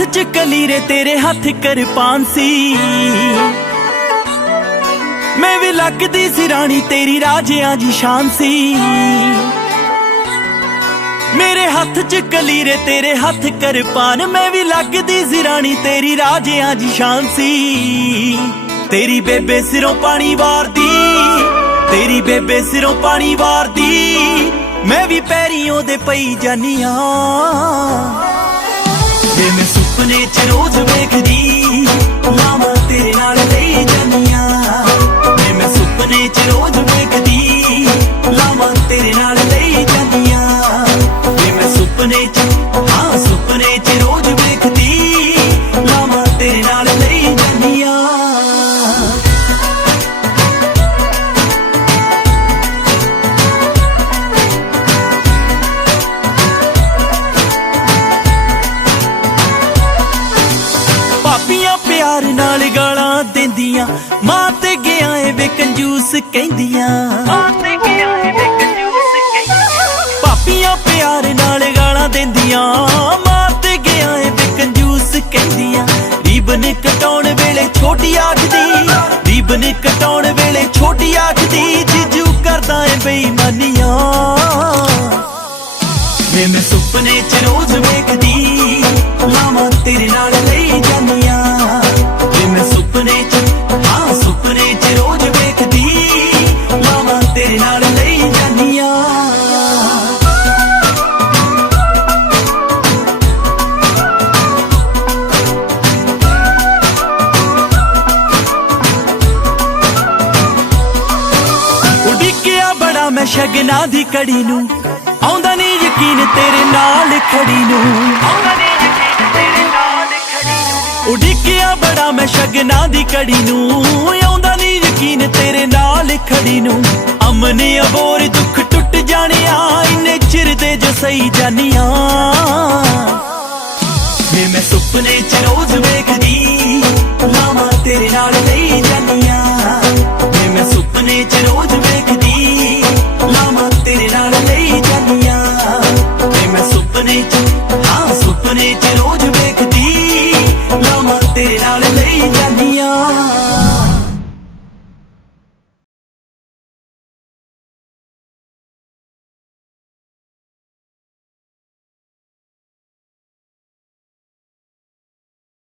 हथ च कलीरे तेरे हथ किरपान सी, मैं भी लगदी सी रानी तेरी राजियां जी शान सी। मेरे हथ च कलीरे तेरे हथ किरपान, मैं भी लगदी सी रानी तेरी राजियां जी शान सी। तेरी बेबे सिरों पानी वारदी, तेरी बेबे सिरों पानी वारदी, मैं भी पैरियों दे पई जानिया। मैं सुपने च रोज वेखदी लावां तेरे नाल लई जानिया। मैं सुपने च रोज वेखदी लावां तेरे नाल लई जानिया। मैं सुपने च सुपने च रोज वेखदी लावां तेरे नाल लई जानिया। पापियां प्यार नाल गालां देंदियां, मां ते गया ए वे कंजूस कहंदियां। पापियां प्यार नाल गालां देंदियां, मां ते गया ए वे कंजूस कहंदियां। रीबन कटाउण वेले छोटी आखदी, रीबन कटाउण वेले छोटी आखदी, जीजू करदा ए बेईमानियां। मैं सुपने च रोज वेखदी लावां तेरे नाल लई जानिया। मैं सुपने च सुपने च रोज वेखदी लावां तेरे नाल लई जानिया। उडिकिया बड़ा मैं शगना दी कड़ी नूं, आउंदा नी यकीन तेरे नाल खड़ी नूं। उडिकिया बड़ा मैं शगना दी कड़ी नूं, आउंदा नी यकीन तेरे नाल खड़ी नूं। अमने अबोर दुख टुट जाने इन्ने चिर दे जो सही जानिया। मैं सुपने च रोज वेखदी लावां तेरे नाल लई जानिया। मैं सुपने च रोज वेखदी लावां तेरे नाल लई जानिया। मैं सुपने च सुपने च रोज वेखदी लावां तेरे नाल